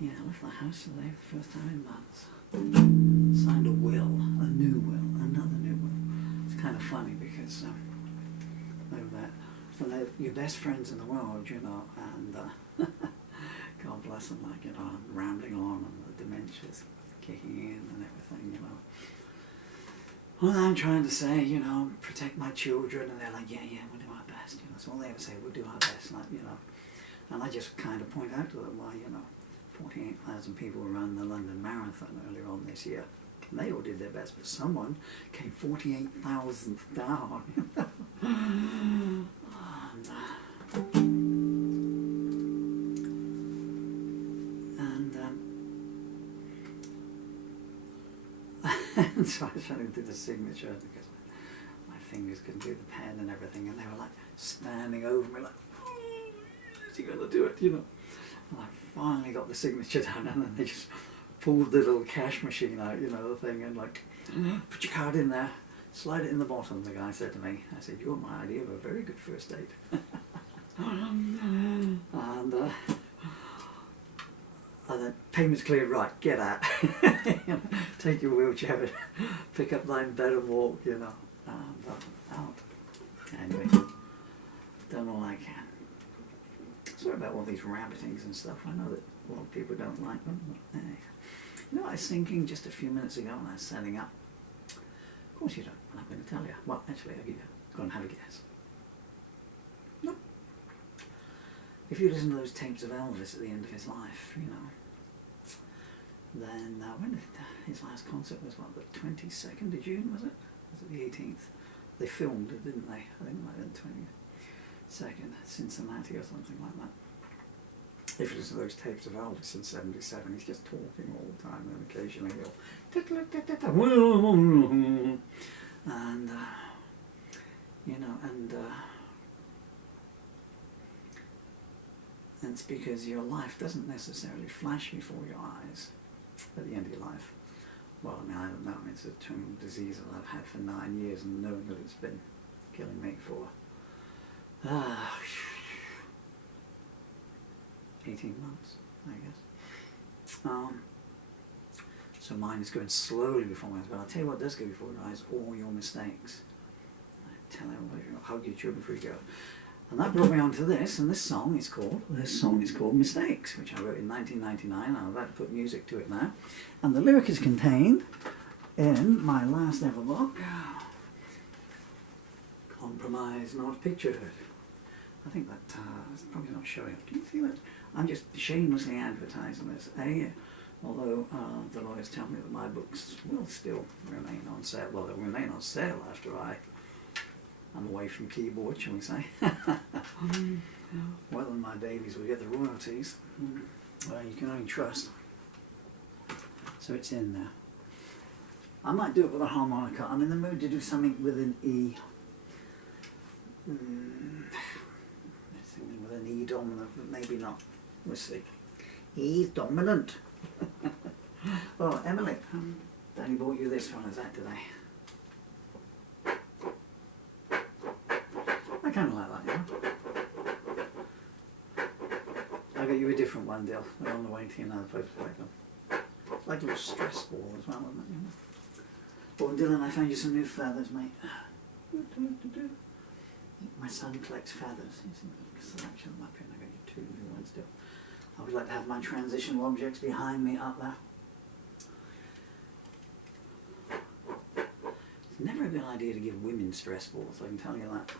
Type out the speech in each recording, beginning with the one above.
Yeah, I left the house today for the first time in months. Signed a will, a new will, another new will. It's kind of funny because they're your best friends in the world, you know, and God bless them, like, you know, I'm rambling on and the dementia's kicking in and everything, you know. Well, I'm trying to say, you know, protect my children, and they're like, yeah, we'll do our best, you know. That's all they ever say, we'll do our best, like, you know. And I just kind of point out to them why, you know, 48,000 people ran the London Marathon earlier on this year. And they all did their best, but someone came 48,000th down. And so I was trying to do the signature because my fingers couldn't do the pen and everything, and they were like standing over me like, is he going to do it, you know? And I finally got the signature down, and then they just pulled the little cash machine out, you know, the thing, and like, put your card in there, slide it in the bottom, the guy said to me. I said, you're my idea of a very good first date. And then, payment's cleared, right, get out. Take your wheelchair, pick up thine bed and walk, you know, and out. Anyway, done all I can. Sorry about all these rabbitings and stuff. I know that a lot of people don't like them, but anyway. You know, I was thinking just a few minutes ago when I was setting up. Of course you don't. I'm not going to tell you. Well, actually, I'll give you. Go and have a guess. No. If you listen to those tapes of Elvis at the end of his life, you know, then when did his last concert was? What, the 22nd of June, was it? Was it the 18th? They filmed it, didn't they? I think it might have been 22nd, Cincinnati or something like that. If you listen to those tapes of Elvis in '77, he's just talking all the time, and occasionally he'll and you know, and it's because your life doesn't necessarily flash before your eyes at the end of your life. Well, I mean, I don't know. I mean, it's a terminal disease that I've had for 9 years, and knowing that it's been killing me for 18 months, I guess. So mine is going slowly before my eyes, but I'll tell you what does go before your eyes: all your mistakes. I tell everybody, hug your children before you go. And that brought me on to this, and this song is called Mistakes, which I wrote in 1999. I'm about to put music to it now. And the lyric is contained in my last ever book, Compromise Not Pictured. I think that it's probably not showing up. Can you see that? I'm just shamelessly advertising this. Although the lawyers tell me that my books will still remain on sale. Well, they'll remain on sale after I'm away from keyboard, shall we say. Well, then my babies will get the royalties. Well, you can only trust. So it's in there. I might do it with a harmonica. I'm in the mood to do something with an E. Something with an E dominant, but maybe not. We'll see. E's dominant. Oh, Emily, Danny bought you this one. Is that today? I kind of like that, you know. I got you a different one, Dill. We're on the way to another place to like them. It's like a little stress ball as well, isn't it? You know? Oh, Dylan, I found you some new feathers, mate. My son collects feathers. He's in a selection of them up here, and I got you 2 new ones, Dill. I would like to have my transitional objects behind me up there. It's never a good idea to give women stress balls, I can tell you that.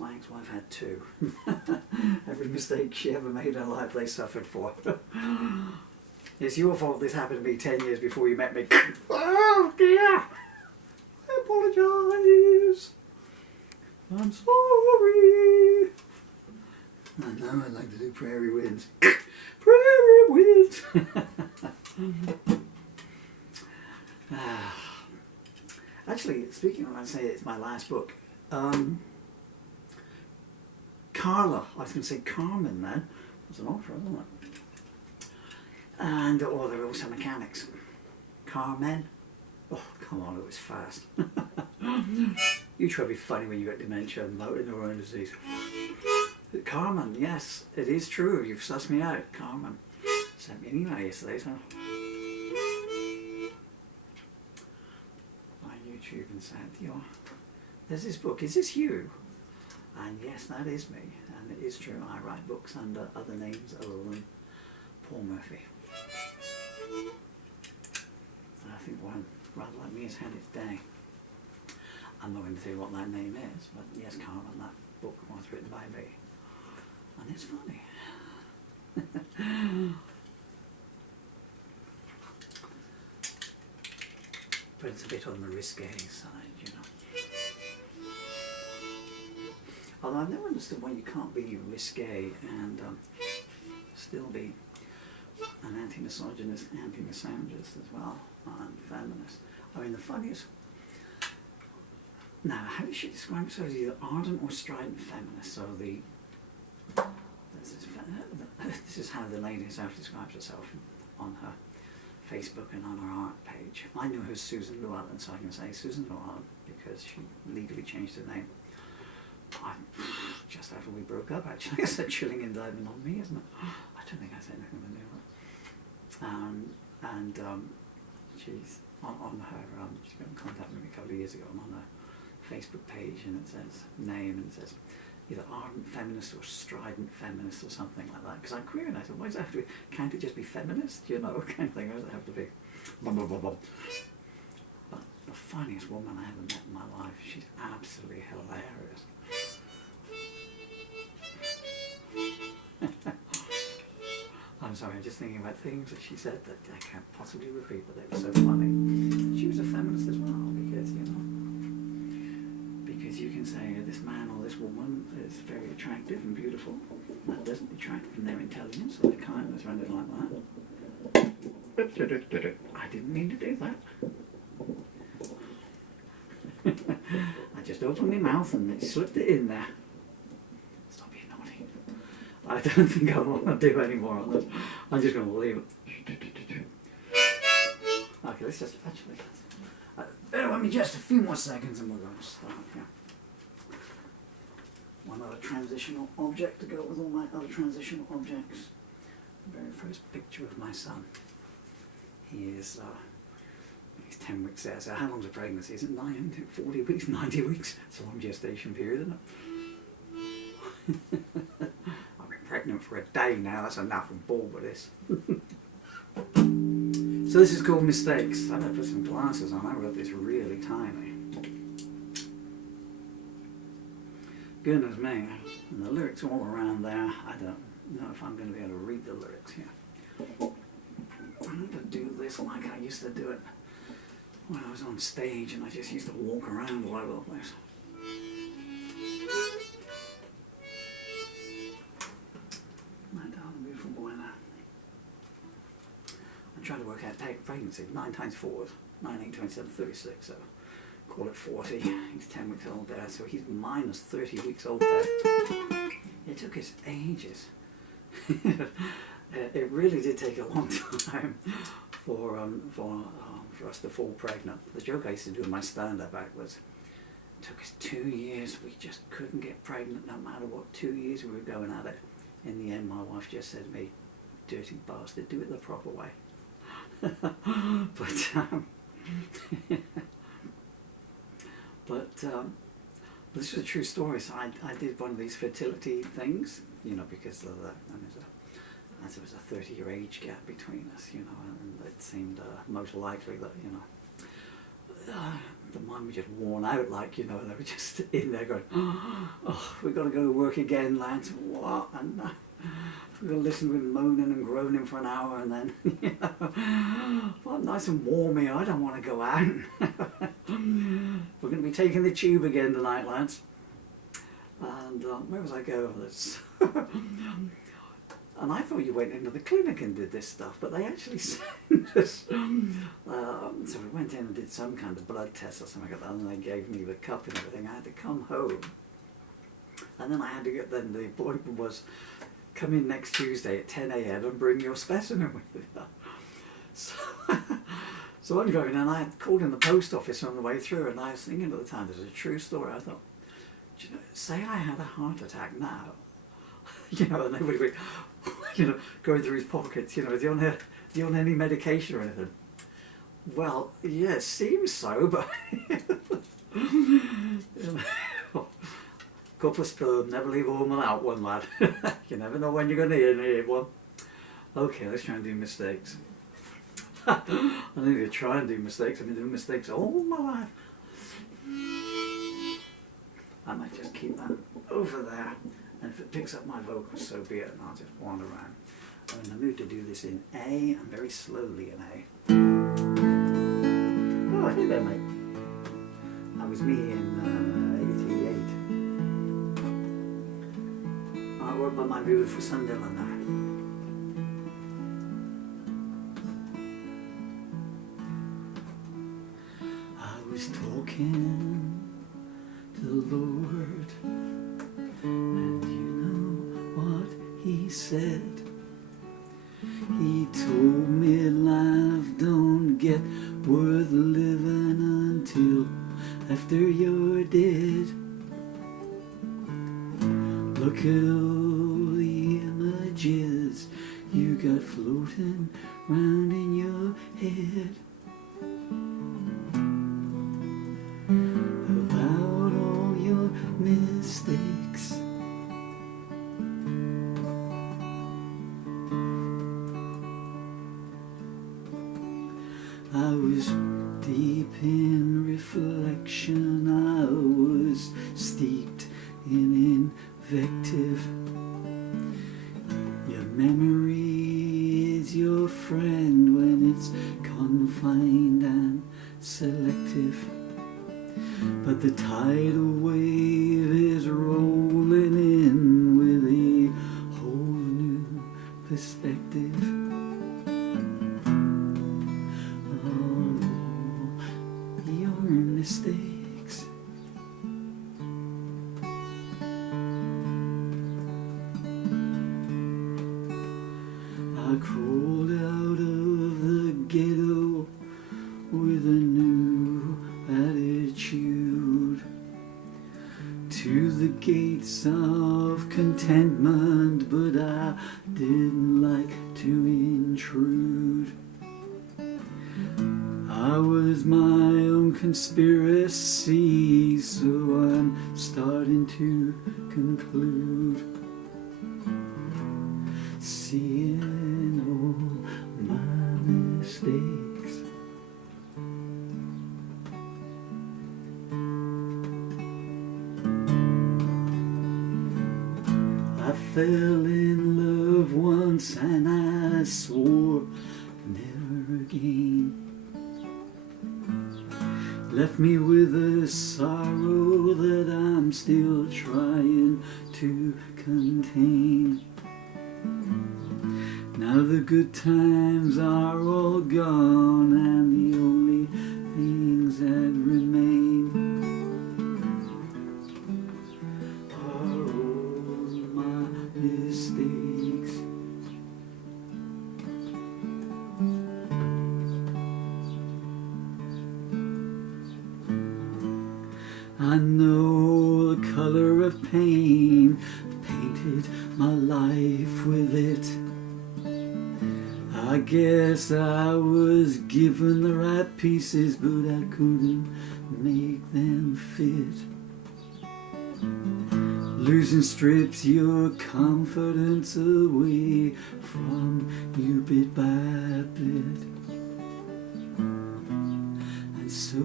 My ex-wife had 2. Every mistake she ever made in her life, they suffered for. It's your fault this happened to me 10 years before you met me. Oh dear! I apologise. I'm sorry. I know I'd like to do Prairie Winds. Prairie Winds! Actually, speaking of, I'd say it's my last book. Carla, I was going to say Carmen then. That's an opera, isn't it? And, oh, they're also mechanics. Carmen. Oh, come on, it was fast. You try to be funny when you get dementia and motor neuron disease. Carmen, yes, it is true. You've sussed me out, Carmen. sent me an email yesterday, so my YouTube and said, there's this book, is this you? And yes, that is me, and it is true, I write books under other names other than Paul Murphy. And I think one rather like me has had its day. I'm not going to tell you what that name is, but yes, Carl, that book was written by me. And it's funny. But it's a bit on the risque side, you know. Although I've never understood why you can't be risque and still be an anti-misogynist, anti-misandrist as well, and feminist. I mean, the funniest. Now, how does she describe herself as either ardent or strident feminist? So this is how the lady herself describes herself on her Facebook and on her art page. I knew her as Susan Llewellyn, so I can say Susan Llewellyn because she legally changed her name. Just after we broke up, actually. It's a chilling indictment on me, isn't it? I don't think I said anything to do with it. She's on her, she got in contact with me a couple of years ago. I'm on her Facebook page, and it says name, and it says either ardent feminist or strident feminist or something like that. Because I'm queer, and I said, why does it have to be, can't it just be feminist, you know, kind of thing? Why does it have to be blah, blah, blah, blah. But the funniest woman I ever met in my life, she's absolutely hilarious. I'm sorry, I'm just thinking about things that she said that I can't possibly repeat, but they were so funny. She was a feminist as well, because, you know, because you can say this man or this woman is very attractive and beautiful. That doesn't detract from their intelligence or their kindness or anything like that. I didn't mean to do that. I just opened my mouth and it slipped it in there. Stop being naughty. I don't think I want to do any more on this. I'm just going to leave it. Okay, let's just actually. Bear with me just a few more seconds and we're going to start here. One other transitional object to go with all my other transitional objects. The very first picture of my son. He is, he's 10 weeks there. So how long's a pregnancy? Is it 40 weeks, 90 weeks? It's a long gestation period, isn't it? I've been pregnant for a day now. That's enough. I'm bored with this. So this is called Mistakes. I better put some glasses on. I wrote this really tiny. Goodness me. And the lyrics all around there. I don't know if I'm going to be able to read the lyrics here. I'm going to do this like I used to do it when I was on stage and I just used to walk around all over the place. My darling beautiful boy now. I'm trying to work out pregnancy. 9 times 4 is 9, 8, 27, 36. So call it 40. He's 10 weeks old there. So he's minus 30 weeks old there. It took us ages. It really did take a long time for us to fall pregnant. The joke I used to do in my stand-up act was, it took us 2 years. We just couldn't get pregnant no matter what. 2 years we were going at it. In the end, my wife just said to me, dirty bastard, do it the proper way. But this is a true story. So I did one of these fertility things, you know, because of the, as there was a 30-year age gap between us, you know, and it seemed most likely that, you know, the mum was just worn out, like, you know, they were just in there going, oh, we've got to go to work again, lads, what? And we're going to listen to him moaning and groaning for an hour, and then, you know, well, nice and warm here, I don't want to go out. We're going to be taking the tube again tonight, lads. And where was I going with this? And I thought you went into the clinic and did this stuff, but they actually sent us. So we went in and did some kind of blood test or something like that, and they gave me the cup and everything. I had to come home. And then I had to get, then the appointment was, come in next Tuesday at 10 a.m. and bring your specimen with you. So I'm going, and I had called in the post office on the way through, and I was thinking at the time, this is a true story. I thought, do you know, say I had a heart attack now, you know, and they would be, you know, going through his pockets, you know, is he on any medication or anything? Well, yeah, it seems so, but cup of sperm, never leave a woman out one, lad. You never know when you're going to need one. Okay, let's try and do mistakes. I need to try and do mistakes. I've been doing mistakes all my life. I might just keep that over there, and if it picks up my vocals, so be it, and I'll just wander around. I'm in the mood to do this in A, and very slowly in A. Oh, hey there, mate. That was me in 88. What about my beautiful son Dylan there? I was talking to the Lord, and you know what he said. He told me life don't get worth living until after you're dead. Look at all the images you got floating round in your head about all your mistakes. I was deep in reflection, I was steeped in invective. Your memory is your friend when it's confined and selective. But the tidal wave is rolling in with a whole new perspective. Mistakes. I crawled out of the ghetto with a new attitude to the gates of contentment, but I didn't like to intrude. I was my own conspiracy, so I'm starting to conclude. Seeing all my mistakes. I fell in love once and I swore never again. Left me with a sorrow that I'm still trying to contain. Now the good times are all gone and the only things that remain are all my mistakes. I know the color of pain, painted my life with it. I guess I was given the right pieces, but I couldn't make them fit. Losing strips your confidence away from you bit by bit. And so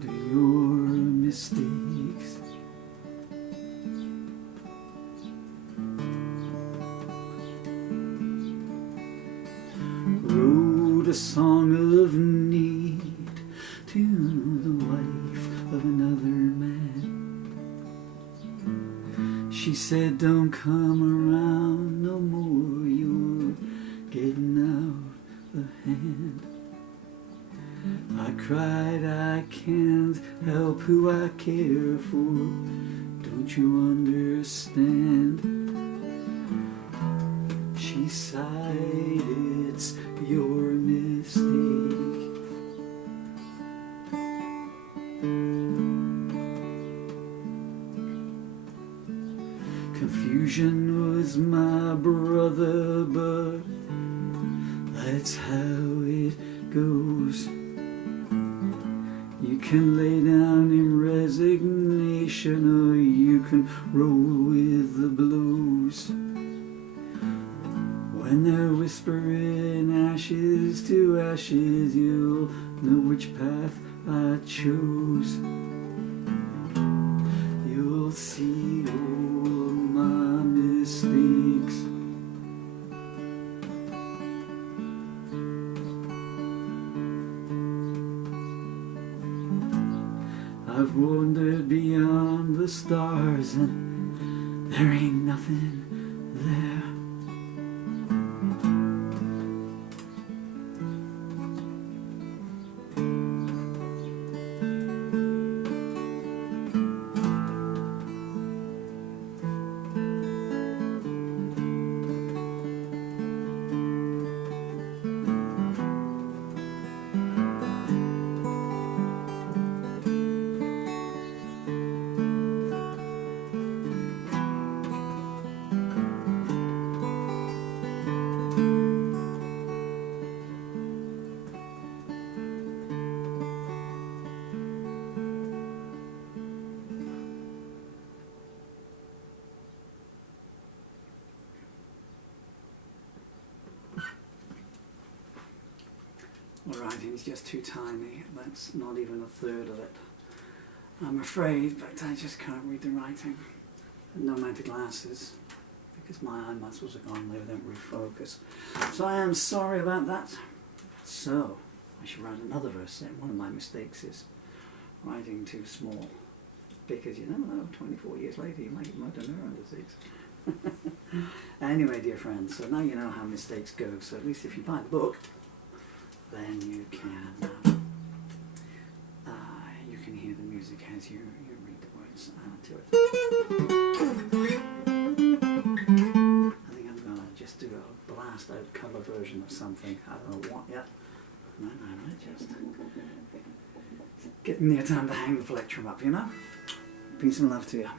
do your mistakes. Wrote a song of need to the wife of another man. She said, don't come around no more, you're getting out of hand. I cried, I can't help who I care for, don't you understand? She sighed, it's your mistake. Confusion was my my brother, but that's how it goes. You can lay down in resignation, or you can roll with the blows. When they're whispering ashes to ashes, you'll know which path I chose. You'll see all my mistakes. I've wandered beyond the stars, and there ain't nothing there. The writing's just too tiny. That's not even a third of it, I'm afraid, but I just can't read the writing. No amount of glasses, because my eye muscles are gone, they don't refocus. So I am sorry about that. So, I should write another verse then. One of my mistakes is writing too small, because you never know, 24 years later you might get motor neuron disease. Anyway, dear friends, so now you know how mistakes go, so at least if you buy the book, then you can hear the music as you read the words to it. I think I'm going to just do a blast out cover version of something. I don't know what yet. No, just getting near time to hang the plectrum up, you know? Peace and love to you.